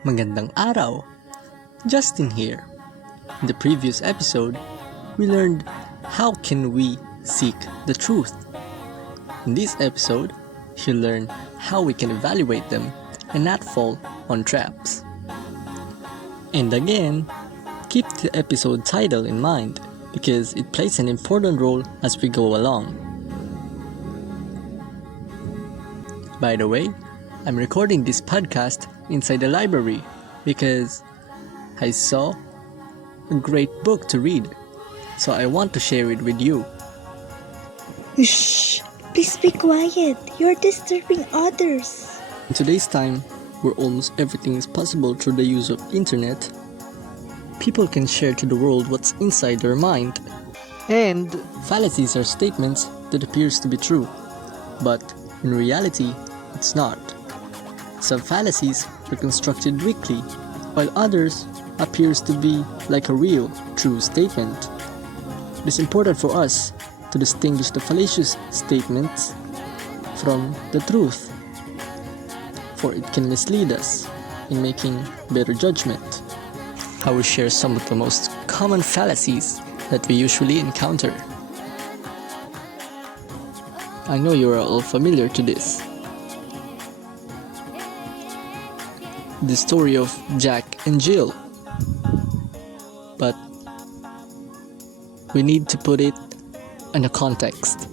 Magandang araw! Justin here. In the previous episode, we learned how can we seek the truth. In this episode, you'll learn how we can evaluate them and not fall on traps. And again, keep the episode title in mind because it plays an important role as we go along. By the way, I'm recording this podcast inside the library because I saw a great book to read, so I want to share it with you. Shh! Please be quiet. You're disturbing others. In today's time, where almost everything is possible through the use of internet, people can share to the world what's inside their mind. And fallacies are statements that appears to be true, but in reality, it's not. Some fallacies are constructed weakly, while others appears to be like a real, true statement. It is important for us to distinguish the fallacious statements from the truth, for it can mislead us in making better judgment. I will share some of the most common fallacies that we usually encounter. I know you are all familiar to this. The story of Jack and Jill. But we need to put it in a context.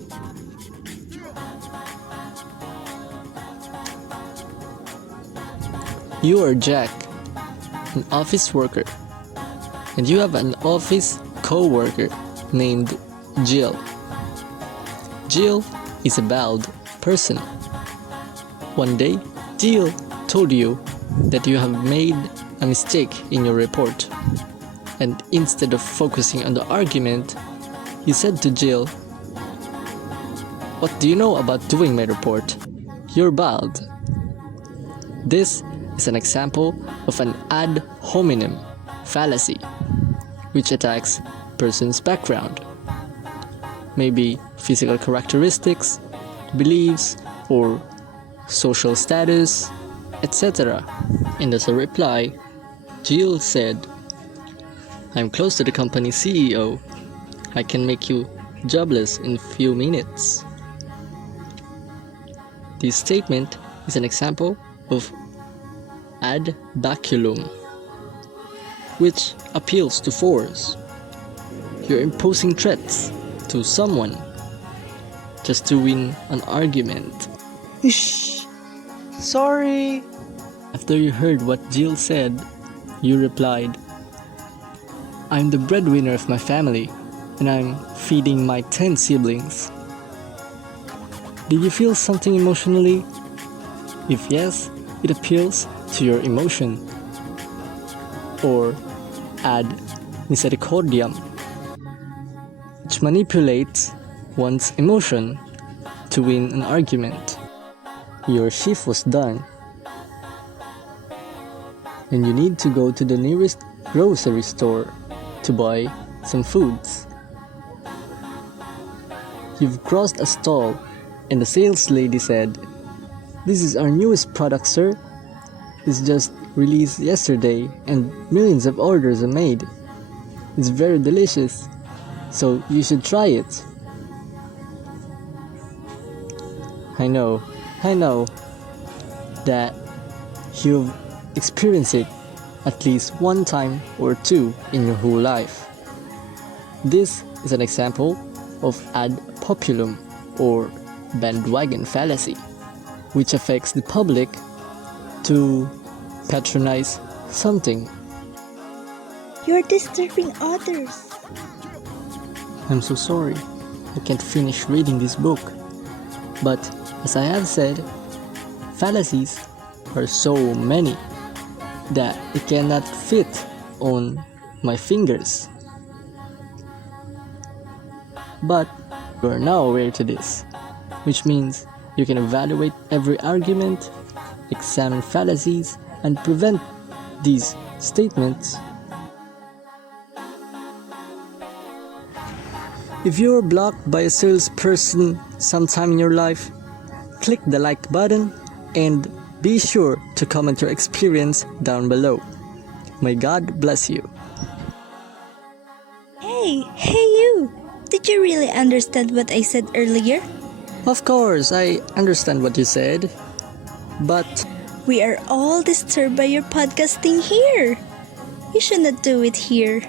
You are Jack, an office worker, and you have an office co-worker named Jill. Jill is a bald person. One day, Jill told you that you have made a mistake in your report, and instead of focusing on the argument, you said to Jill, "What do you know about doing my report? You're bald." This is an example of an ad hominem fallacy, which attacks person's background, maybe physical characteristics, beliefs, or social status, etc. And as a reply, Jill said, "I'm close to the company's CEO. I can make you jobless in few minutes." This statement is an example of ad baculum, which appeals to force. You're imposing threats to someone just to win an argument. Shh! Sorry. After you heard what Jill said, you replied, "I'm the breadwinner of my family, and I'm feeding my 10 siblings." Did you feel something emotionally? If yes, it appeals to your emotion. Or ad misericordiam, which manipulates one's emotion to win an argument. Your shift was done, and you need to go to the nearest grocery store to buy some foods. You've crossed a stall, and the sales lady said, "This is our newest product, sir. It's just released yesterday, and millions of orders are made. It's very delicious, so you should try it." I know that you've experienced it at least one time or two in your whole life. This is an example of ad populum or bandwagon fallacy, which affects the public to patronize something. You're disturbing others. I'm so sorry, I can't finish reading this book. But as I have said, fallacies are so many that it cannot fit on my fingers. But you are now aware to this, which means you can evaluate every argument, examine fallacies, and prevent these statements. If you are blocked by a salesperson sometime in your life, click the like button and Be sure to comment your experience down below. May God bless you. Hey you! Did you really understand what I said earlier? Of course, I understand what you said, but We are all disturbed by your podcasting here. You should not do it here.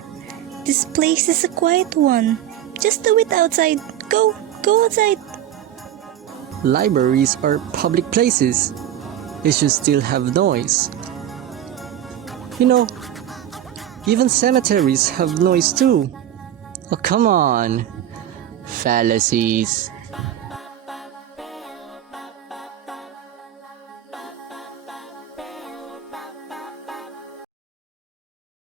This place is a quiet one. Just do it outside. Go outside. libraries are public places. They should still have noise. You know, even cemeteries have noise too. Oh, come on. Fallacies.